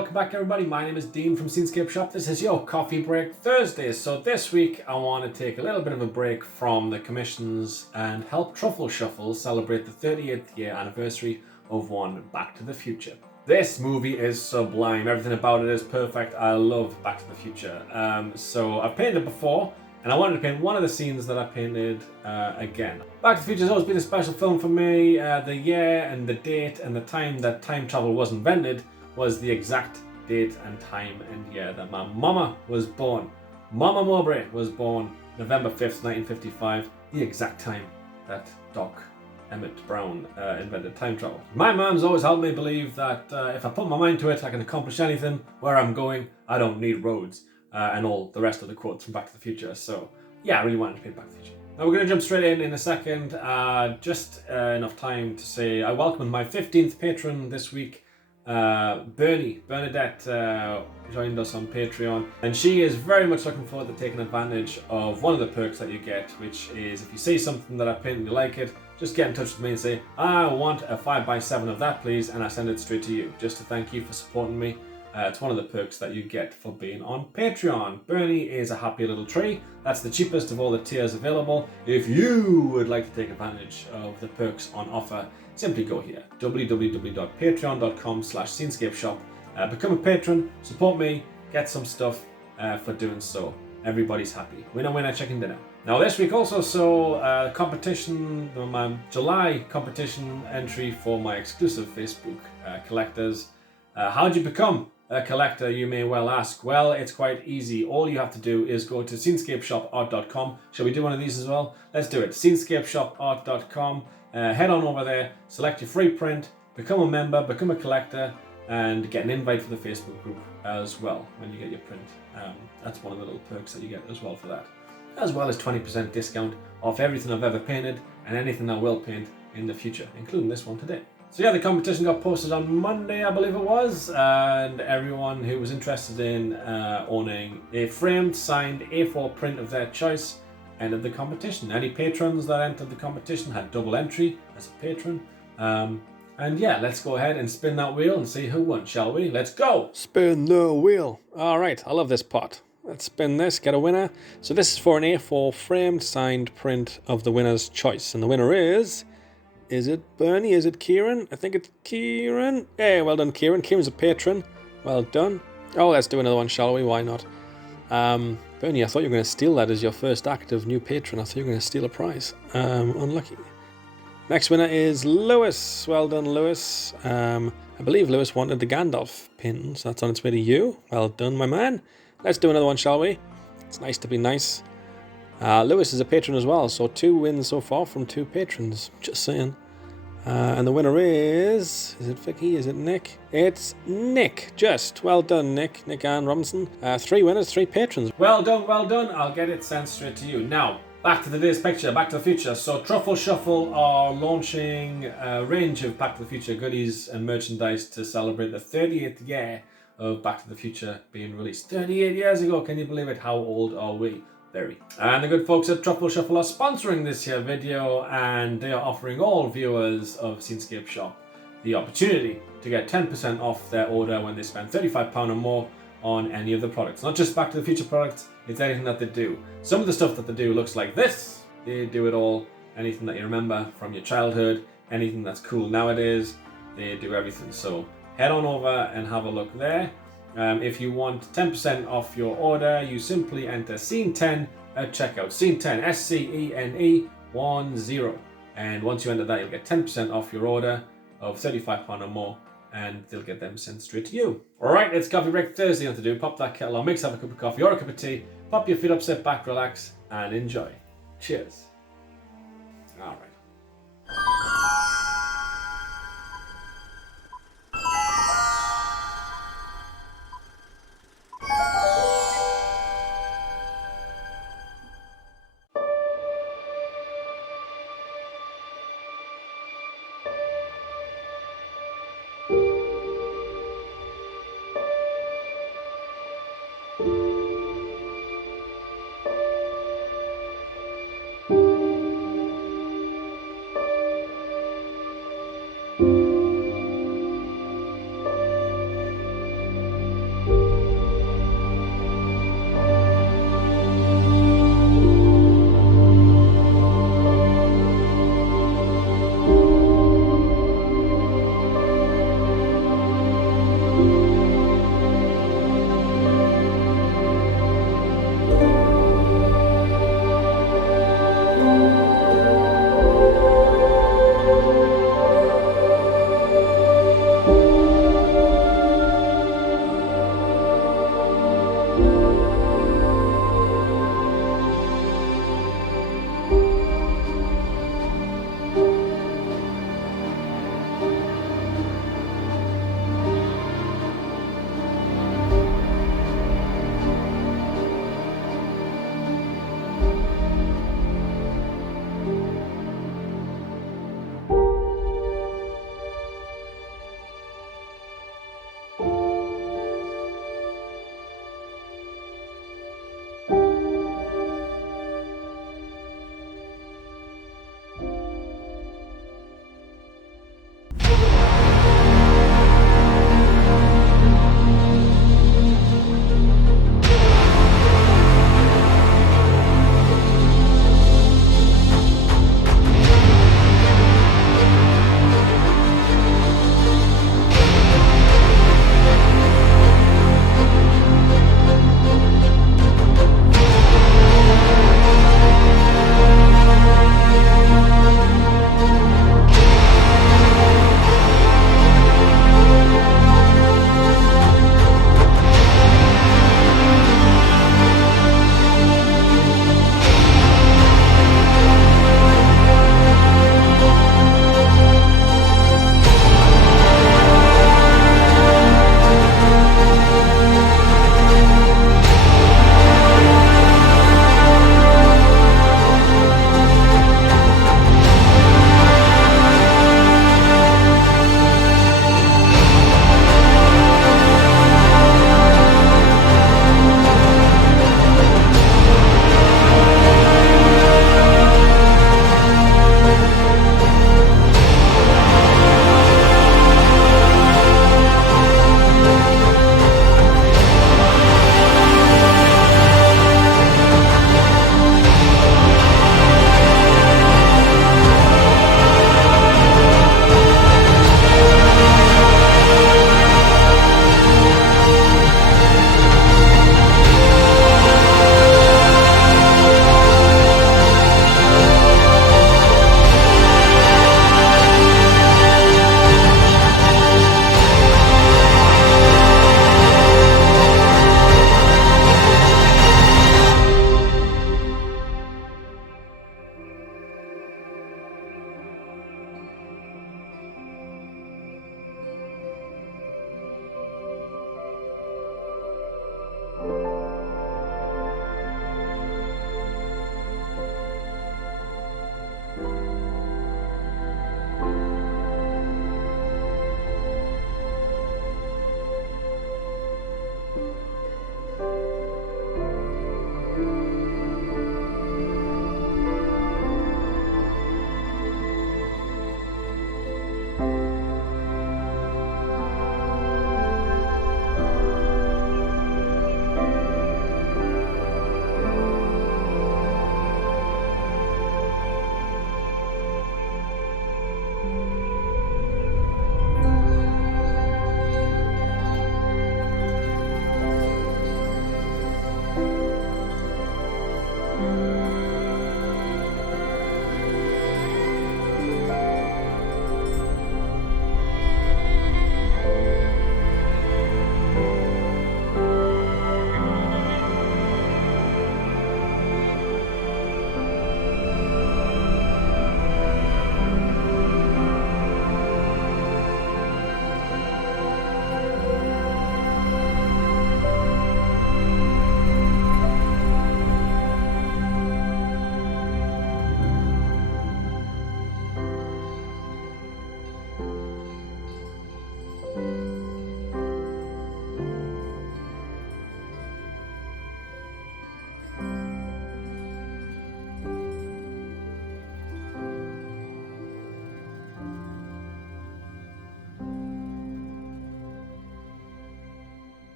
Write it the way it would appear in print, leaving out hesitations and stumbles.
welcome back everybody. My name is Dean from Scenescapeshop. This is your Coffee Break Thursday. So this week I want to take a little bit of a break from the commissions and help Truffle Shuffle celebrate the 38th year anniversary of one Back to the Future. This movie is sublime. Everything about it is perfect. I love Back to the Future. So I've painted before, and I wanted to paint one of the scenes that I painted again. Back to the Future has always been a special film for me. The year and the date and the time that time travel was invented was the exact date and time and year that my mama was born. Mama Mowbray was born November 5th, 1955, the exact time that Doc Emmett Brown invented time travel. My mom's always helped me believe that if I put my mind to it, I can accomplish anything. Where I'm going, I don't need roads. And all the rest of the quotes from Back to the Future. So yeah, I really wanted to paint Back to the Future. Now we're going to jump straight in a second. Just enough time to say I welcomed my 15th patron this week. Bernadette joined us on Patreon, and she is very much looking forward to taking advantage of one of the perks that you get, which is if you see something that I paint and you like it, just get in touch with me and say, I want a 5x7 of that please, and I send it straight to you, just to thank you for supporting me. It's one of the perks that you get for being on Patreon. Bernie is a happy little tree. That's the cheapest of all the tiers available. If you would like to take advantage of the perks on offer, simply go here, www.patreon.com/scenescapeshop. Become a patron, support me, get some stuff for doing so. Everybody's happy. Winner, winner, chicken dinner. Now this week also saw competition, my July competition entry for my exclusive Facebook collectors. How'd you become a collector, you may well ask? Well, it's quite easy. All you have to do is go to scenescapeshopart.com. Shall we do one of these as well? Let's do it. Scenescapeshopart.com. Head on over there, select your free print, become a member, become a collector, and get an invite for the Facebook group as well when you get your print. That's one of the little perks that you get as well for that. As well as 20% discount off everything I've ever painted and anything I will paint in the future, including this one today. So yeah, the competition got posted on Monday, I believe it was, and everyone who was interested in owning a framed, signed A4 print of their choice entered the competition. Any patrons that entered the competition had double entry as a patron. And yeah, let's go ahead and spin that wheel and see who won, shall we? Let's go! Spin the wheel. All right, I love this pot. Let's spin this, get a winner. So this is for an A4 framed, signed print of the winner's choice. And the winner is it Bernie? Is it Kieran? I think it's Kieran. Hey, well done, Kieran. Kieran's a patron. Well done. Oh, let's do another one, shall we? Why not? Bernie, I thought you were going to steal that as your first active new patron. I thought you were going to steal a prize. Unlucky. Next winner is Lewis. Well done, Lewis. I believe Lewis wanted the Gandalf pin, so that's on its way to you. Well done, my man. Let's do another one, shall we? It's nice to be nice. Lewis is a patron as well, so 2 wins so far from 2 patrons. Just saying. And the winner is it Vicky? Is it Nick? It's Nick. Just well done, Nick. Nick Ann Robinson. 3 winners, 3 patrons. Well done, well done. I'll get it sent straight to you. Now, back to today's picture, Back to the Future. So Truffle Shuffle are launching a range of Back to the Future goodies and merchandise to celebrate the 38th year of Back to the Future being released. 38 years ago, can you believe it? How old are we? Very. And the good folks at Truffle Shuffle are sponsoring this here video, and they are offering all viewers of Scenescapeshop the opportunity to get 10% off their order when they spend £35 or more on any of the products. Not just Back to the Future products, it's anything that they do. Some of the stuff that they do looks like this. They do it all. Anything that you remember from your childhood, anything that's cool nowadays, they do everything. So head on over and have a look there. If you want 10% off your order, you simply enter Scene10 at checkout. Scene10, SCENE10. And once you enter that, you'll get 10% off your order of £35 or more, and they'll get them sent straight to you. Alright, it's Coffee Break Thursday on to do. Pop that kettle on, mix, have a cup of coffee or a cup of tea, pop your feet up, sit back, relax, and enjoy. Cheers. Alright.